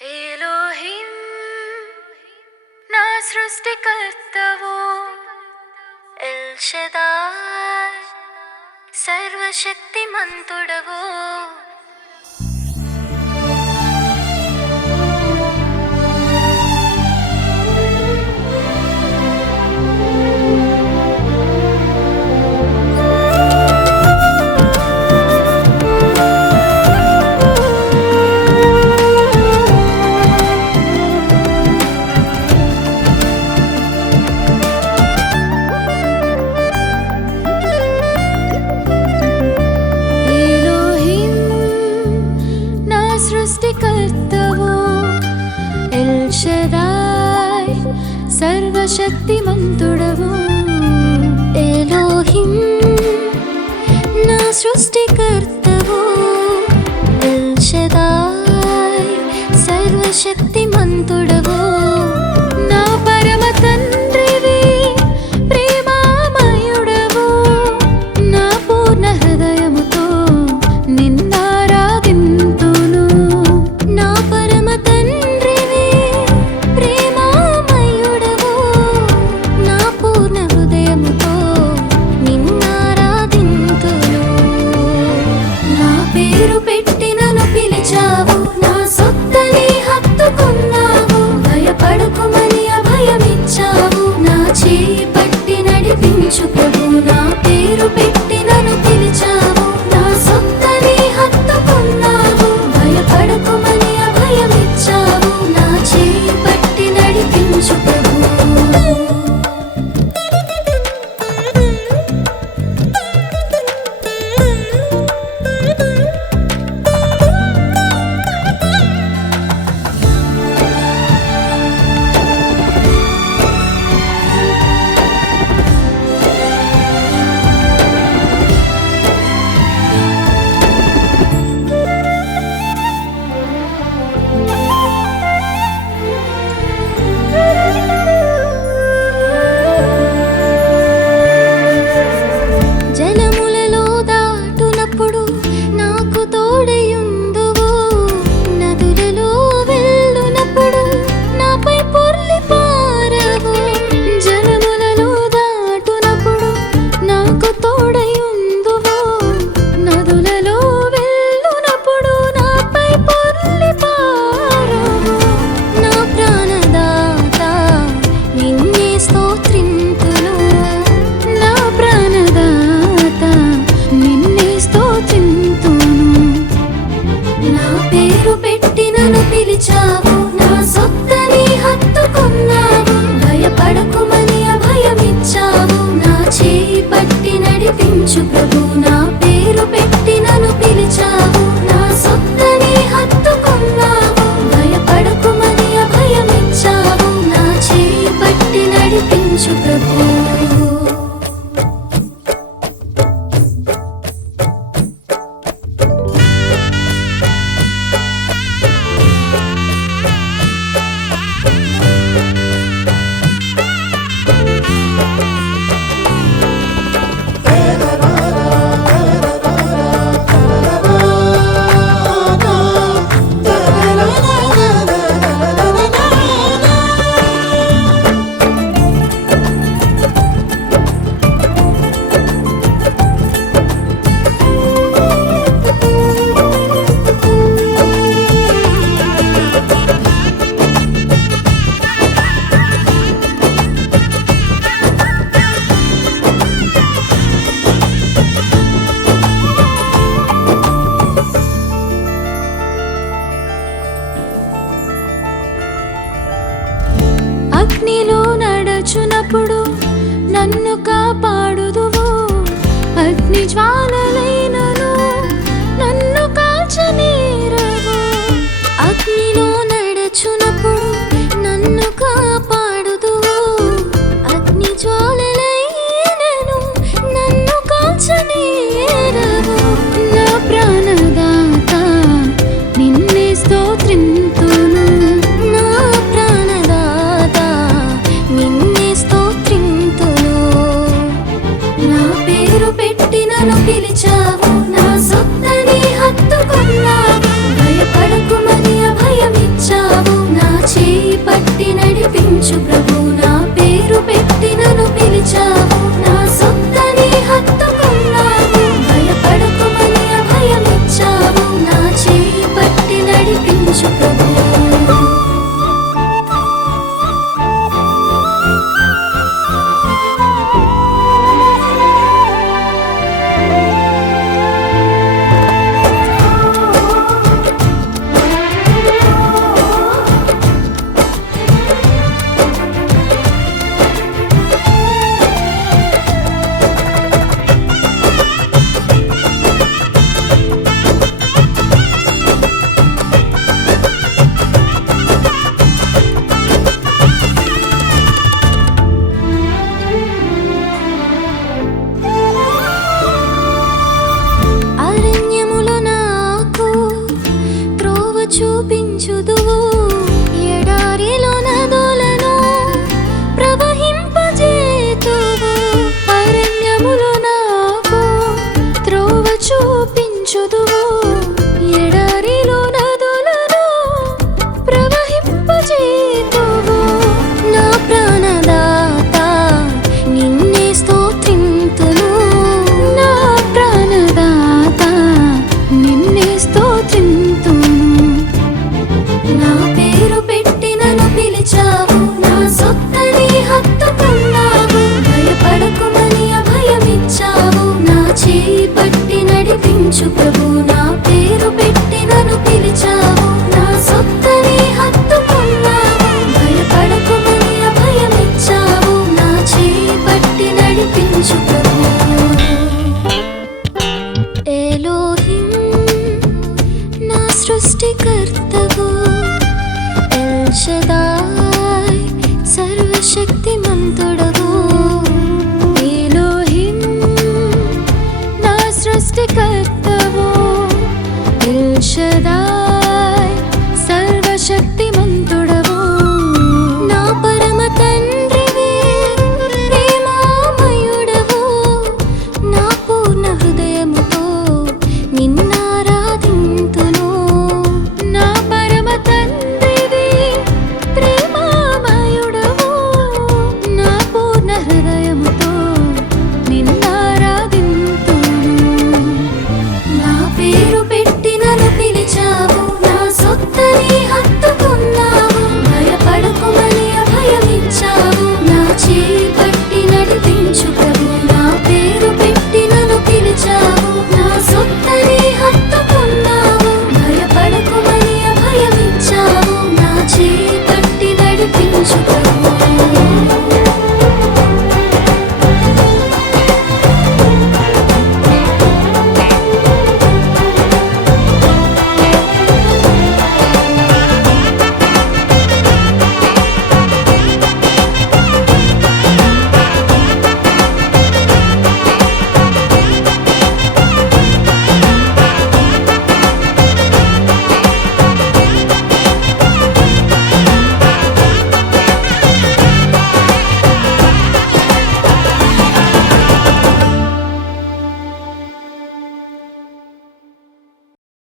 Elohim ना सृष्टिकर्तवो El Shaddai सर्वशक्तिमंतुडवो सृष्टिकर्तवो एल शदाय सर्वशक्तिमंतुडवो एलोहिम ना सृष्टिकर्तवो एल शदाय सर्वशक्तिमंतुडवो ना परम तंद्रिवी प्रेमामयुडवो ना पूर्ण हृदयमुतो निन्नाराधिंतुनु ना परम तंद्रिवी प्रेमामयुडवो ना पूर्ण हृदयमुतो निन्नाराधिंतुनु ना पेरु पेट्टि नन्नु पिलिचावु ना सొత్తని హత్తుకున్నావు భయపడకుమని అభయమిచ్చావు నా చేయి పట్టి నడిపించు ప్రభు నా పేరు పెట్టి నన్ను పిలిచావు నా సొత్తని హత్తుకున్నావు భయపడకుమని అభయమిచ్చావు నా చేయి పట్టి నడిపించు ప్రభు జలములలో దాటునప్పుడు నాకు తోడయుందువు నదులలో వెళ్ళునప్పుడు నాపై పొర్లి పారవు జలములలో దాటునప్పుడు నాకు తోడయుందువు నదులలో వెళ్ళునప్పుడు నాపై పొర్లి పారవు నా ప్రాణదాత నిన్నే స్తోత్రింతును నా ప్రాణదాత నిన్నే స్తోత్రింతును నా పేరు పెట్టి నన్ను పిలిచావు నా సొత్తని హత్తుకున్నావు భయపడకుమని అభయమిచ్చావు నా చేయి పట్టి నడిపించు ప్రభు నా పేరు పెట్టి నన్ను పిలిచావు నా సొత్తని హత్తుకున్నావు భయపడకుమని అభయమిచ్చావు నా చేయి పట్టి నడిపించు ప్రభు అగ్నిలో నడచునప్పుడు నన్ను కాపాడుదువు అగ్ని జ్వాల